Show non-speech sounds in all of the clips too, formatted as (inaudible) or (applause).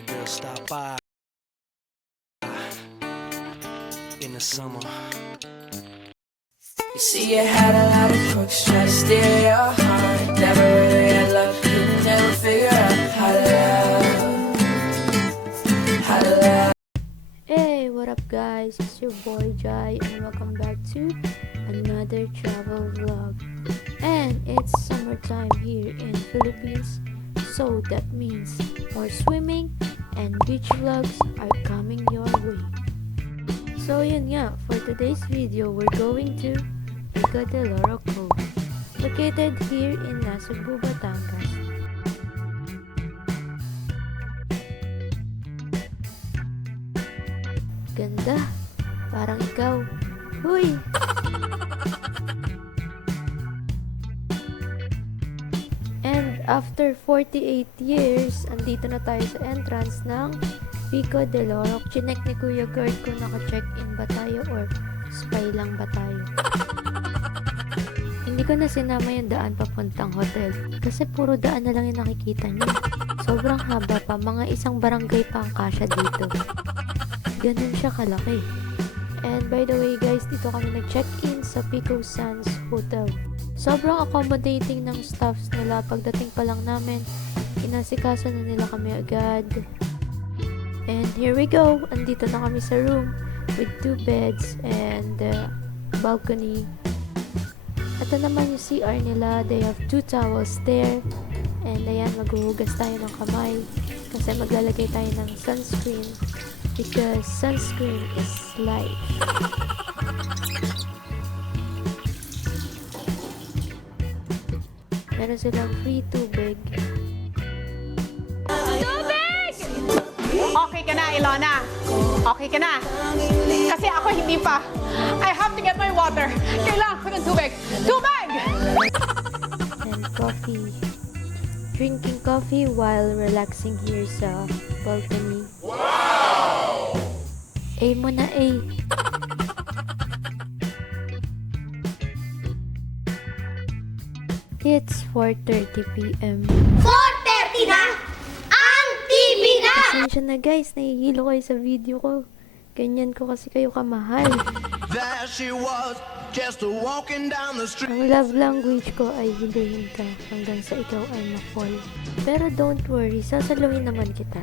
the girls stop by in the summer. You see, you had a lot of crooks try to steal your heart. Never really had luck, could never figure out how to love. How to love. Hey, what up guys? It's your boy Jai and welcome back to another travel vlog. And it's summertime here in Philippines, so that means more swimming and beach vlogs are coming your way. So yun nga, for today's video, we're going to Pico de Loro Cove, located here in Nasugbu, Batangas. Ganda. Parang ikaw. After 48 years, andito na tayo sa entrance ng Pico de Loro. Chinek ni Kuya Gert kung naka-check-in ba tayo or spy lang ba tayo. (laughs) Hindi ko na sinama yung daan papuntang hotel kasi puro daan na lang yung nakikita niyo. Sobrang haba pa, mga isang barangay pa ang kasya dito. Ganun siya kalaki. And by the way guys, dito kami nag-check-in sa Pico Sands Hotel. Sobrang accommodating ng staffs nila. Pagdating pa lang namin, inasikaso na nila kami agad. And here we go. Andito na kami sa room with two beds and uh, balcony. Ito naman yung CR nila. They have two towels there. And ayan, maghuhugas tayo ng kamay. Kasi maglalagay tayo ng sunscreen because sunscreen is life. Meron silang free tubig. Okay ka na, Ilona. Okay ka na. Kasi ako hindi pa. I have to get my water. Kailangan ko ng tubig. Tubig! and coffee. Drinking coffee while relaxing here sa balcony. Wow! A mo na A. It's 4.30pm. 4.30 na? Ang TV na! Pasensya na guys, nahihilo kayo sa video ko. Ganyan ko kasi kayo kamahal. There she was, just walking down the street. Ang love language ko ay hiluhin ka hanggang sa ikaw ay ma-fall. Pero don't worry, sasaluhin naman kita.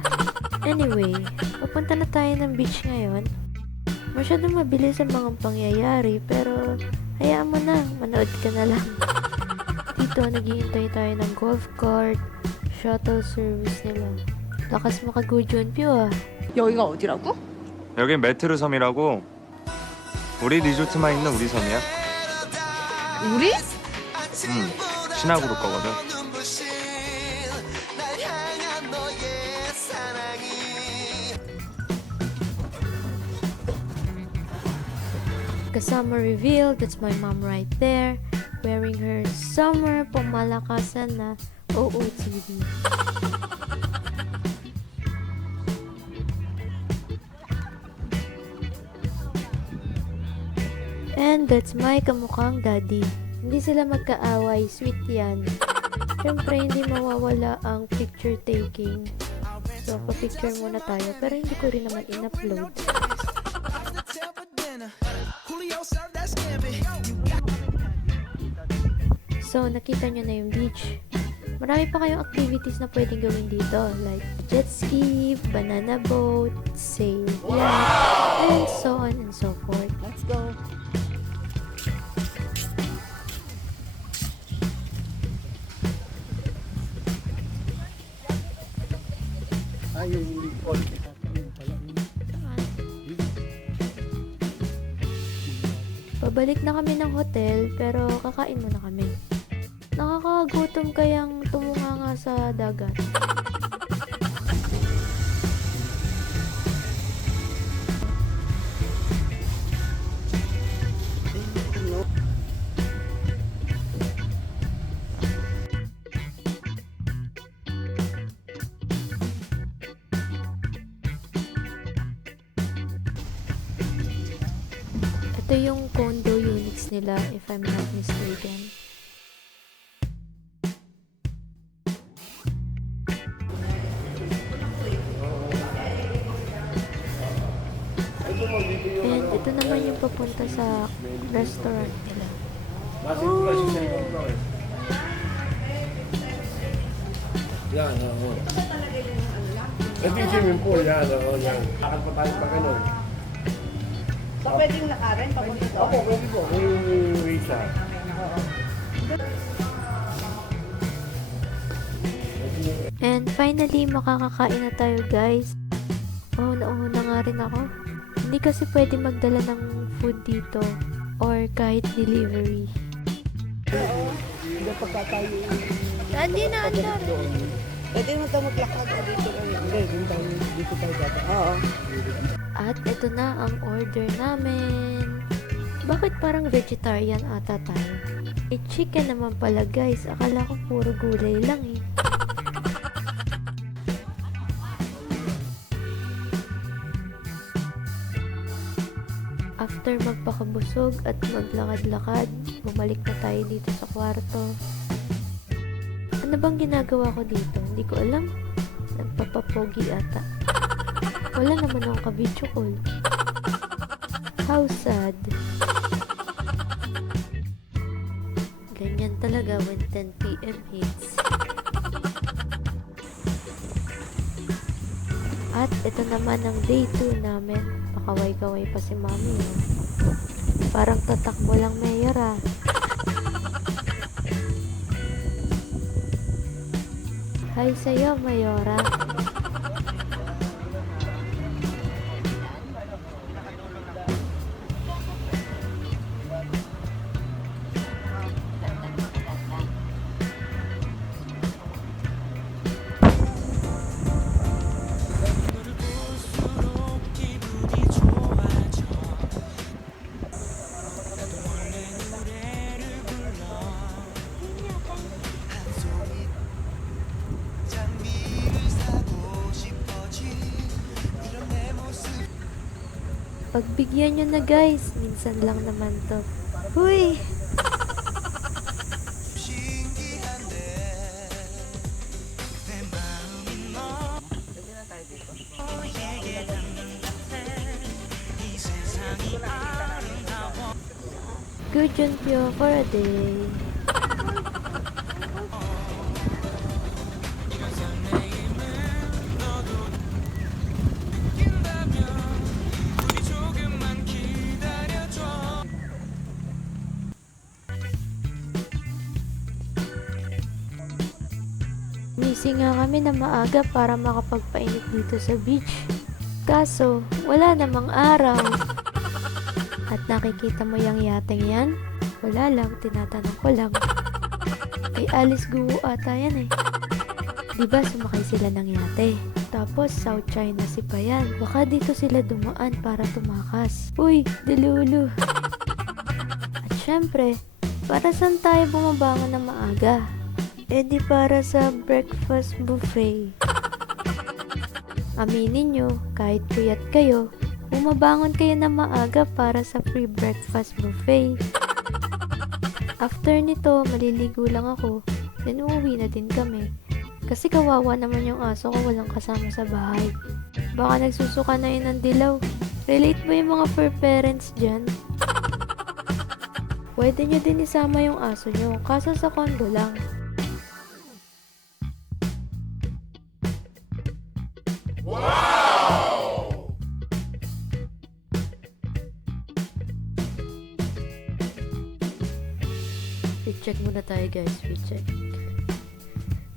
Anyway, papunta na tayo ng beach ngayon. Masyadong mabilis ang mga pangyayari, pero hayaan mo na, manood ka na lang. Dito, naghihintay tayo ng golf cart, shuttle service nila. Lakas mo ka Junpyo ah. 여기가 어디라고? 여긴 메트르 섬이라고 우리 리조트만 있는 우리 섬이야. 우리? 응. 신화그룹 거거든. Kasama reveal, that's my mom right there, wearing her summer pamalakasan na OOTD. And that's my kamukhang daddy. Hindi sila magkaaway, sweet yan. Siyempre, hindi mawawala ang picture taking. So, pa-picture muna tayo, pero hindi ko rin naman in-upload. So, nakita nyo na yung beach. Marami pa kayong activities na pwedeng gawin dito. Like jet ski, banana boat, sail, yacht, and so on and so forth. Let's go! Pabalik na kami ng hotel, pero kakain muna kami. Nakakagutom kayang tumunga nga sa dagat. Ito yung condo units nila, if I'm not mistaken. Papunta sa restaurant nila. Yan, oo. Ito yung swimming pool, yan, oo, yan. Lakad pa tayo pa ganun. So, pwedeng lakarin papunta doon? Opo, pwede po. Kung yung visa. And finally, makakakain na tayo guys. Oh, nauna nga rin ako. Hindi kasi pwede magdala ng food dito or kahit delivery. Hindi na andar. Pwede mo ito maglakad o dito lang. Hindi, dito tayo, dito tayo dapat. Oo. At ito na ang order namin. Bakit parang vegetarian ata tayo? Eh, chicken naman pala guys. Akala ko puro gulay lang eh. After magpakabusog at maglakad-lakad, bumalik na tayo dito sa kwarto. Ano bang ginagawa ko dito? Hindi ko alam. Nagpapapogi ata. Wala naman akong kabidyo call. How sad. Ganyan talaga when 10pm hits. At ito naman ang day 2 namin. Pakaway-kaway pa si mami. eh. Parang tatakbo lang mayor ah. Hi sa'yo, Mayora. Pagbigyan nyo na guys. Minsan lang naman to. Huy! Good Jun Pyo for a day. Missing nga kami na maaga para makapagpainit dito sa beach. Kaso, wala namang araw. At nakikita mo yung yateng yan? Wala lang, tinatanong ko lang. Kay Alice Guo ata yan eh. Diba sumakay sila ng yate? Tapos South China si Payan. Baka dito sila dumaan para tumakas. Uy, dilulu. At syempre, para saan tayo bumabangon ng maaga? Eh di para sa breakfast buffet. Aminin nyo, kahit puyat kayo, bumabangon kayo na maaga para sa free breakfast buffet. After nito, maliligo lang ako, then uuwi na din kami. Kasi kawawa naman yung aso ko walang kasama sa bahay. Baka nagsusuka na yun ng dilaw. Relate ba yung mga fur parents dyan? Pwede nyo din isama yung aso nyo, kaso sa kondo lang. I-check muna tayo guys, i-check.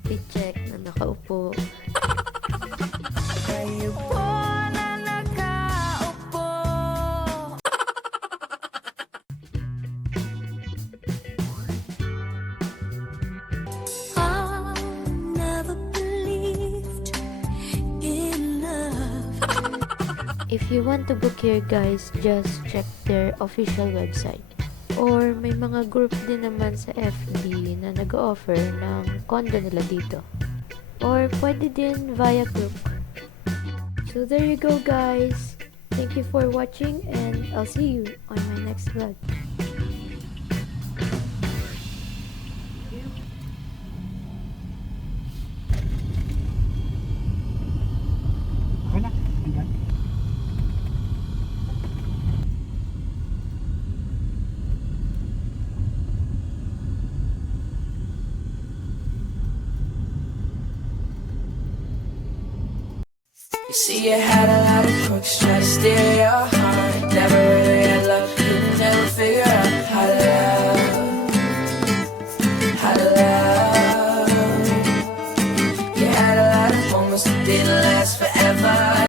I-check na nakaupo. (laughs) If you want to book here guys, just check their official website. Or may mga group din naman sa FB na nag-offer ng condo nila dito. Or pwede din via group. So there you go guys. Thank you for watching and I'll see you on my next vlog. See, you had a lot of crooks try to your heart. Never